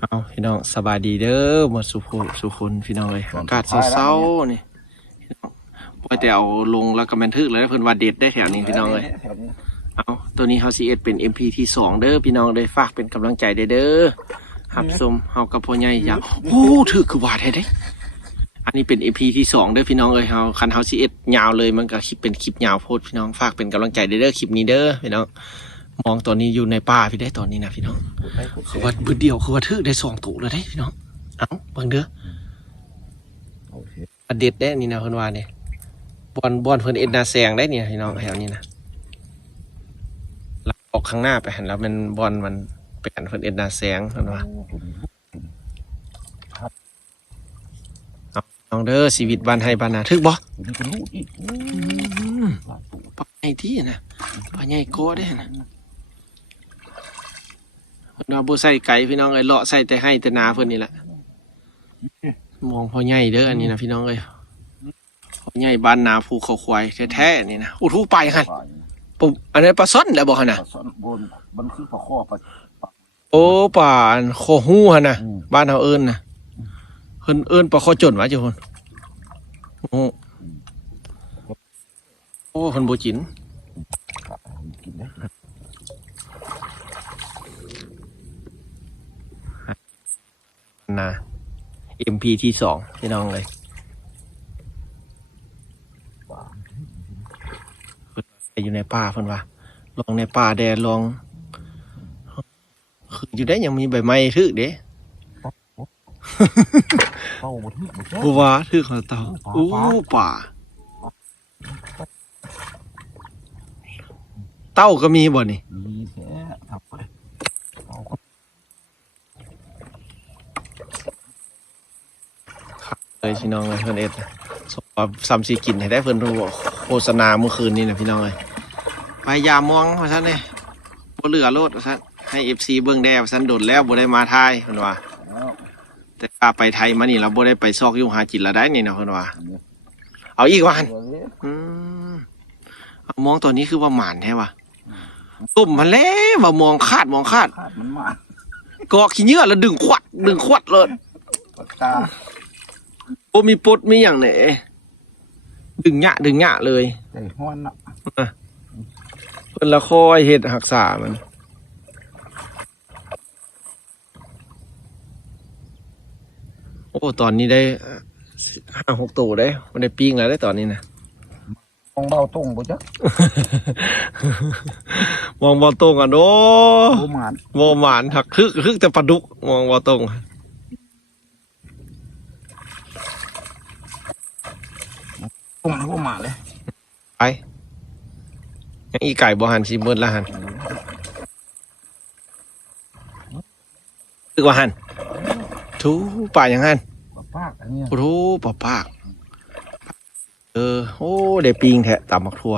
เอาพี่น้องสบายดีเด้อหมดสุคนพี่น้องเลยอากาศเศร้าๆนี่ปล่อยแต่เอาลงแล้วก็บันทึกเลยเพิ่นว่าเด็ดได้แถวนี้พี่น้องเลยเอาตัวนี้เฮาซีเอ็ดเป็น MP ที่2เด้อพี่น้องเลยฝากเป็นกำลังใจเด้อหับสมเฮากับพ่อใหญ่ยาวโอ้ถือคือว่าแท้เด้อันนี้เป็น MP ที่2เด้อพี่น้องเอ้ยเฮาคันเฮาซีเอ็ดยาวเลยมันก็คลิปเป็นคลิปยาวโพดพี่น้องฝากเป็นกำลังใจเด้อคลิปนี้เด้อพี่น้องมองตอนนี้อยู่ในป่าพี่ได้ตอนนี้นะพี่น้องคือว่าบืดเดียวคือว่าถือได้2ตัวเลยได้พี่น้องเอ้าเบิ่งเด้ออเด็ดได้นี่นะเพิ่นว่าเนี่ยบอลเพิ่นเอ็ดนาแซงได้เนี่ยพี่น้องแถวนี้นะลักออกข้างหน้าไปหันแล้วมันบอลมันไปหันเพิ่นเอ็ดนาแซงเพิ่นว่าน้องเด้อชีวิตบ้านให้บ้านนาถึกบ่ปลาใหญ่ที่นะปลาใหญ่โก้ได้นะเราบ่ใส่ไก่พี่น้องเอ้ยเลาะใส่แต่ให้แต่นาเพิ่นนี่แหละมองพ่อใหญ่เด้ออันนี้นะพี่น้องเอ้ยพ่อใหญ่บ้านนาภูเขาควายแท้ๆนี่นะอู้ทูไปหั่นปุ๊บอันนั้นปลาซ่อนแล้วบ่หั่นน่ะมันคือปลาข้อปลาโอ้ป่าคอฮู้หั่นน่ะบ้านเฮาเอิ้นน่ะเพิ่นเอิ้นปลาคอจนว่าจ้ะพุ่นโอ้โอ้เพิ่นบ่กินกินได้นะ MP ที่2พี่น้องเลยอยู่ในป่าเพิ่นว่าลองในป่าแดดลองคืออยู่ได้ยังมีใบไม้ทึกเด้เต่าบ่ทึกบ่แซ่บ่ว่าทึกของเต่าโอ้ป่าเต่าก็มีบ่นี่มีแท้ทับไปเลยพี่น้องเลยเพิ่นเอ็ดสอบ3-4กินให้ได้เพิ่นรู้โฆษณาเมื่อคืนนี้นะพี่น้องเลยพยายามมองว่าซั่นเด้บ่เหลือโลดว่าซั่นให้ FC เบิ่งแด้ว่าซั่นโดดแล้วบ่ได้มาทายเพิ่นว่าแต่ถ้าไปไทยมานี่เราบ่ได้ไปซอกอยู่หากินละได้นี่เนาะเพิ่นว่าเอาอีกว่าหั่นมองตัวนี้คือว่าหมานแท้ว่ะตุ่มมันแล้วว่ามองคาดมันมาก อกขี้เหงื่อแล้วดึงขวัดเลยตาโอ้มีปดมีอย่างไหนดึงหยะเลยใจฮ้อนน่ะเพิ่นละคอยเฮ็ดรักษามันโอ้ตอนนี้ได้5-6ตัวได้มันได้ปิ้งแล้วได้ตอนนี้นะมองเบาตรงบ่จ๊ะ มองบ่ตรงอ่ะโดบ่หมานหักคึกแต่ปลาดุกมองบ่ตรงตรงบ่มาเลยไปยังอีไก่บ่หันสิเบิดละหันตึกว่าหันทูป่าอย่างหันปากอันนี้โอ้โหปากโอ้ได้ปิ้งแท้ตำมักทั่ว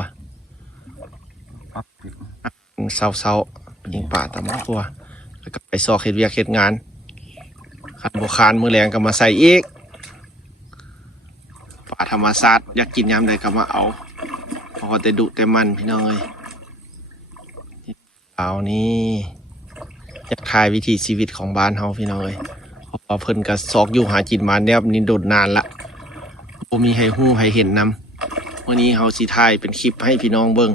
เศร้าปิ้งป่าตำมักทั่วแล้วก็ไปซอกเฮ็ดเวียกเฮ็ดงานคันบ่คานมื้อแลงก็มาใส่อีกป่าธรรมชาติอยากกินยามใดก็มาเอาพอแต่ดุแต่มันพี่น้องเอ้ยเอานี่อยากถ่ายวิถีชีวิตของบ้านเฮาพี่น้องเอ้ยพอเพิ่นก็ซอกอยู่หากินมาแนบนี่โดดนานละบ่มีให้ฮู้ให้เห็นนำวันนี้เฮาสิถ่ายเป็นคลิปให้พี่น้องเบิ่ง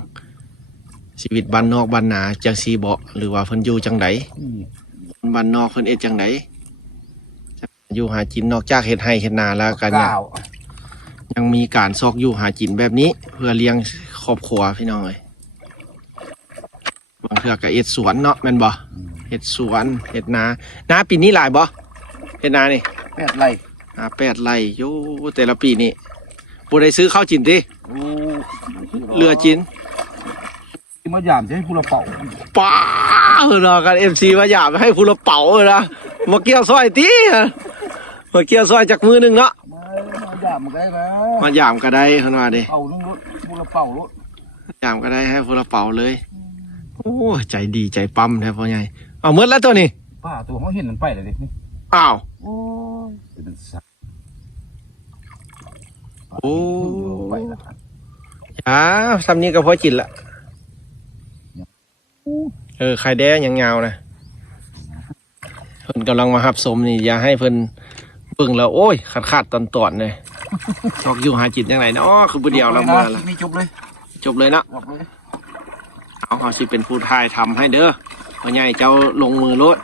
ชีวิตบ้านนอกบ้านนาจังซี่บ่หรือว่าเพิ่นอยู่จังไดคนบ้านนอกเพิ่นเฮ็ดจังไดอยู่หากินนอกจากเฮ็ดไร่เฮ็ดนาแล้วกันยังมีการซอกอยู่หากินแบบนี้เพื่อเลี้ยงครอบครัวพี่น้องเอ้ยบางเทื่อก็เฮ็ดสวนเนาะแม่นบ่เฮ็ดสวนเฮ็ดนาปีนี้หลายบ่เฮ็ดนานี่8 ไร่8 ไร่โยแต่ละปีนี่บ่ได้ซื้อข้าวจินติเรือจินมายามจะให้ผู้ละเป่าป้าเนาะกัน MC มายามให้ผู้ละเป๋านะมาเกี่ยวซอยติมาเกี่ยวซอยจากมือนึงเนาะมายามก็ได้นะมายามก็ได้เพิ่นว่าดิเอานึงรถผู้ละเป่ารถยามก็ได้ให้ผู้ละเป๋าเลยโอ้ใจดีใจปั๊มแท้พ่อใหญ่เอาหมดแล้วตัวนี้ป้าตัวเขาเห็นมันไปเลยดิอ้าวโอ้เป็นสัตว์โอ้ยาซ้ำนี้ก็พอกินละไข่แดงยังเงานะ เพิ่นกำลังมาหับสมนี่อย่าให้เพิ่นเบิ่งแล้วโอ้ยขาดตอนๆเลยซอกอยู่หาจิตยังไงเนาะคือบ่เดียวแล้วเมื่อละ มีจบเลย จบเลยเนาะ จบเลย เอาสิเป็นผู้ทายทำให้เด้อพ่อใหญ่เจ้าลงมือโลด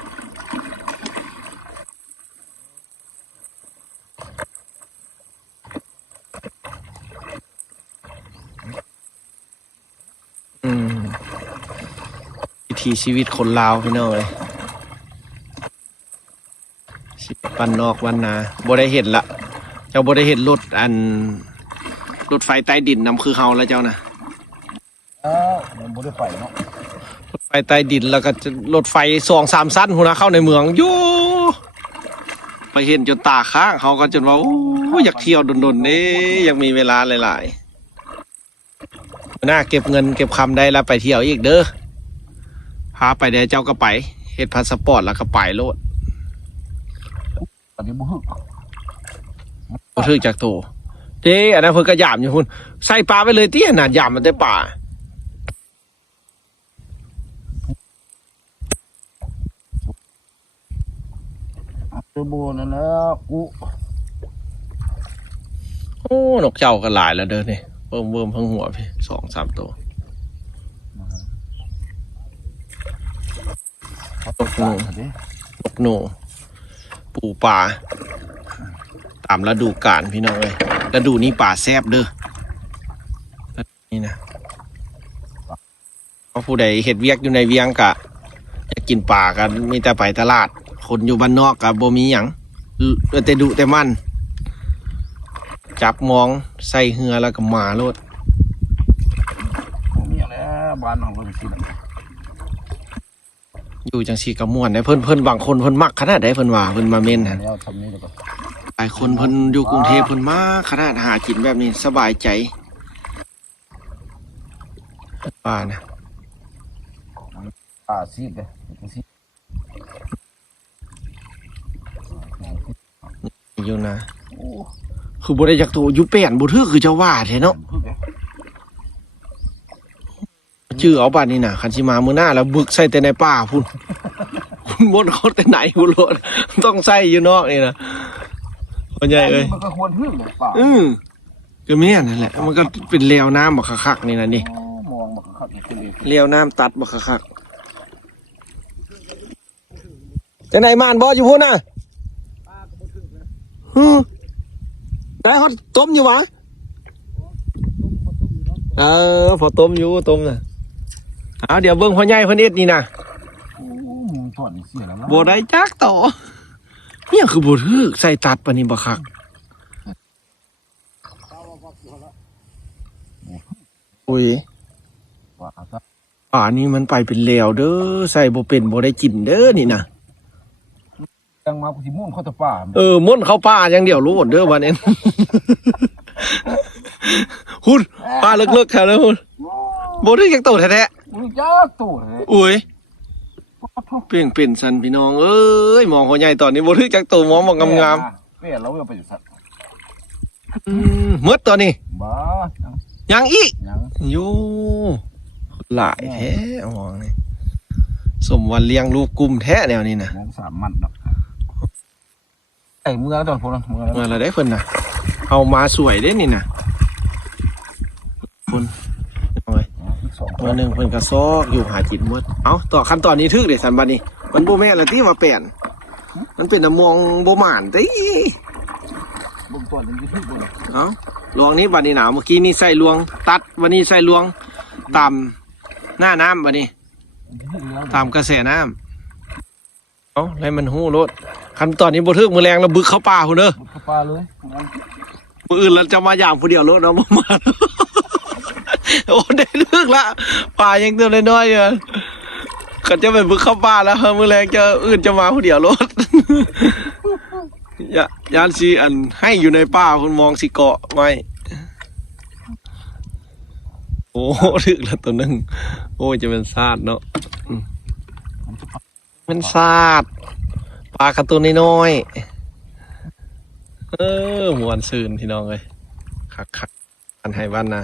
วิถีชีวิตคนลาวพี่น้องเลยชีวิตบ้านนอกบ้านนาบ่ได้เห็นละเจ้าบ่ได้เห็นรถรถไฟใต้ดินนำคือเฮาแล้วเจ้านะ มันบ่ได้ไปเนาะ รถไฟใต้ดินแล้วก็จะรถไฟ2-3สั้นหัวนะเข้าในเมืองอยู่ไปเห็นจนตาค้างเขาก็จนว่าโอ้อยากเที่ยวดนๆนี่ยังมีเวลาหลายๆน่าเก็บเงินเก็บคำได้แล้วไปเที่ยวอีกเด้อพาไปได้เจ้าก็ไปเฮ็ดพาสปอร์ตแล้วก็ไปโลด ตอนนี้บ่ฮึก บ่ถึกจากโตเด้อันนั้นเพิ่นก็ยามอยู่พุ่นใส่ปลาไปเลยติน่ะยามมันได้ปลา เจอโบนั่นแล้วกู โอ้นกเจ้าก็หลายแล้วเด้อนี่เบิ่มๆเพิ่งหัวพี่2-3ตัว ตกหนูดิ นกหนูปูปลาตามฤดูกาลพี่น้องเลยฤดูนี้ป่าแซบเด้อนี่นะเพราะผู้ใดเห็ดเวียกอยู่ในเวียงกะอยากกินป่ากันมีแต่ไปตลาด คนอยู่บ้านนอกกะบ่มีหยังแต่ดุแต่มันจับมองใส่เหือแล้วก็มาโลด บ่มีอะไรบ้านของเพิ่นสิล่ะ อยู่จังสีกระม่วนได้เพิ่นบางคนเพิ่นมักขนาดใดเพิ่นว่าเพิ่นมาเม่นหั่น แล้วทำนี้แล้วก็ หลายคนเพิ่นอยู่กรุงเทพเพิ่นมาขนาดหากินแบบนี้สบายใจว่านะ ซีดเด้ซีด อยู่นะ โอ้ คือบ่ได้อยากโตอยู่แป้นบ่ถือคือเจ้าว่าแท้เนาะ ฮึกเด้ ชื่อเอาบัดนี้น่ะคันสิมามื้อหน้าแล้วบึกใส่แต่ในป่าพุ่น คุณบ่นเขาแต่ไหนพุ่นโลดต้องใส่อยู่นอกนี่นะพ่อใหญ่เอ้ย มันก็ควรฮึกเลยป่า ก็แม่นนั่นแหละมันก็เป็นแลวน้ำบักคักๆนี่นะนี่ มองบักคักอีกเลย แลวน้ำตัดบักคักๆจังไดมานบ่อยู่พุ่นน่ะได้ฮอดต้มอยู่หวะพอต้มอยู่ต้มน่ะเดี๋ยวเบิ่งพ่อใหญ่เพิ่นเอ็ดนี่น่ะ โอ้มึงถอนเสียแล้วนะ บ่ได้จักต่อเนี่ยคือบ่ถือใส่ตัดปานนี้บ่คักอุ้ย ว่าซะ ป่านี้มันไปเป็นแล้วเด้อใส่บ่เป็นบ่ได้กินเด้อนี่นะ ยังมากูสิมุ่นเข้าตะป่า ม่วนเข้าป่าอย่างเดียวรู้หมดเด้อวันนี้ หุ่นป่าเลิกๆแค่นั้นหุ่นบ่ได้จักโตแท้ มึงจ้าตู่เลย ๆอุ้ยเปลี่ยนเป็นสันพี่น้องเอ้ยมองเขาใหญ่ตอนนี้บ่ได้จักโตมองบ่งาม เปลี่ยนเราไปอยู่สัตว์ หมดตอนนี้ บ้า ยังอีก ยัง อยู่หลายแท้มองนี่สมวันเลี้ยงลูกกุมแท้แนวนี้นะ มอง3 มันเนาะไอ้มึงเอาตอนพวกนั้นมึงเอา เมื่อไรได้เพิ่นน่ะเอามาสวยเด้นี่น่ะคุณเอาไว้ 2 ตัวหนึ่งเพิ่นก็ซอกอยู่หากินหมดเอาต่อขั้นตอนนี้ทึกเด้สันบัดนี้มันบ่แม่นละที่ว่าแปลนมันเป็นน้ำมองบ่หมานติ บึงต้นนึงที่บ่ได้ เอาลวงนี้บัดนี้หนาวเมื่อกี้นี่ใส่ลวงตัดวันนี้ใส่ลวงตามหน้าน้ำบัดนี้ตามกระแสน้ำเอาให้มันฮู้รถขั้นตอนนี้บ่ทึกมือแรงแล้วบึกเข้าป่าพุ่นเด้อ เข้าป่าเลย มืออื่นเราจะมาย่างผู้เดียวรถเนาะบ่มา โอ้ได้เรื่องละป่ายังตัวน้อยๆอยู่เขาจะไปบึกเข้าป่าแล้วมือแรงจะอื่นจะมาผู้เดียวรถ ยานสีอันให้อยู่ในป่าคุณมองสิเกาะไว้โอ้ถึกแล้วตัวหนึงโอ้จะเป็นซาดเนาะเป็นซาดปลากระตัวน้อยๆหมวนซืนพี่น้องเลยคักอันไห้บ้านนะ